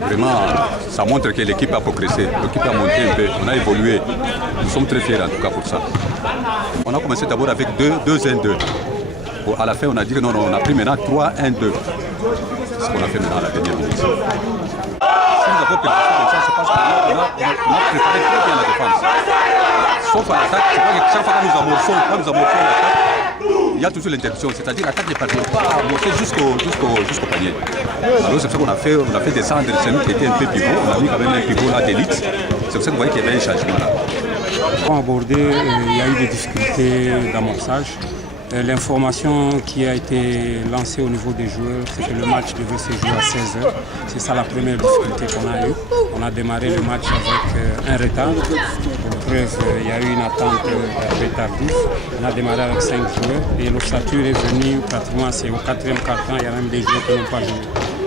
Vraiment, ça montre que l'équipe a progressé, l'équipe a monté un peu, on a évolué. Nous sommes très fiers en tout cas pour ça. On a commencé d'abord avec 2-1-2. À la fin, on a dit que non, on a pris maintenant 3-1-2. C'est ce qu'on a fait maintenant à la dernière minute. Si nous avons perdu comme ça, c'est parce qu'on a préparé très bien la défense. Sauf à l'attaque, c'est pas que chaque fois que nous amorçons l'attaque, il y a toujours l'interruption, c'est-à-dire l'attaque ne parvient pas à monter jusqu'au panier. Alors c'est pour ça qu'on a fait descendre, c'est nous qui était un peu pivot, on a mis quand même un pivot là d'élite. C'est pour ça que vous voyez qu'il y avait un changement là. Pour aborder, il y a eu des difficultés d'amorçage. L'information qui a été lancée au niveau des joueurs, c'est que le match devait se jouer à 16h. C'est ça la première difficulté qu'on a eue. On a démarré le match avec un retard. Pour preuve, il y a eu une attente tardive. On a démarré avec 5 joueurs et l'ossature est venue pratiquement, c'est au 4e quart-temps, il y a même des joueurs qui n'ont pas joué.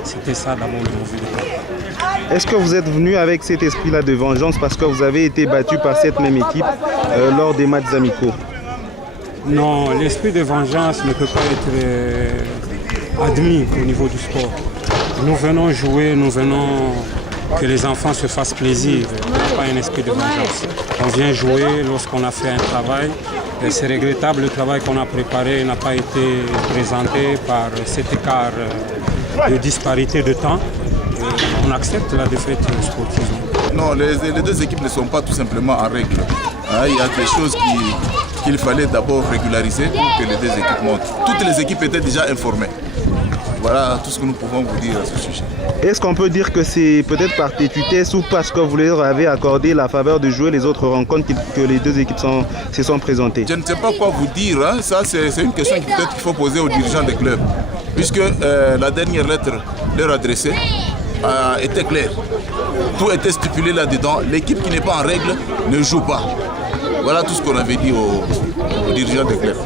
C'était ça d'abord le mauvais départ. Est-ce que vous êtes venu avec cet esprit-là de vengeance parce que vous avez été battu par cette même équipe lors des matchs amicaux? Non, l'esprit de vengeance ne peut pas être admis au niveau du sport. Nous venons jouer, nous venons que les enfants se fassent plaisir. Il n'y a pas un esprit de vengeance. On vient jouer lorsqu'on a fait un travail. C'est regrettable, le travail qu'on a préparé n'a pas été présenté par cet écart de disparité de temps. On accepte la défaite sportive. Non, les deux équipes ne sont pas tout simplement en règle. Il y a des choses qu'il fallait d'abord régulariser pour que les deux équipes montent. Toutes les équipes étaient déjà informées. Voilà tout ce que nous pouvons vous dire à ce sujet. Est-ce qu'on peut dire que c'est peut-être par tétutesse ou parce que vous leur avez accordé la faveur de jouer les autres rencontres que les deux équipes se sont présentées? Je ne sais pas quoi vous dire. Ça, c'est une question peut-être qu'il faut poser aux dirigeants des clubs. Puisque la dernière lettre leur adressée était claire. Tout était stipulé là-dedans. L'équipe qui n'est pas en règle ne joue pas. Voilà tout ce qu'on avait dit aux dirigeants des clubs.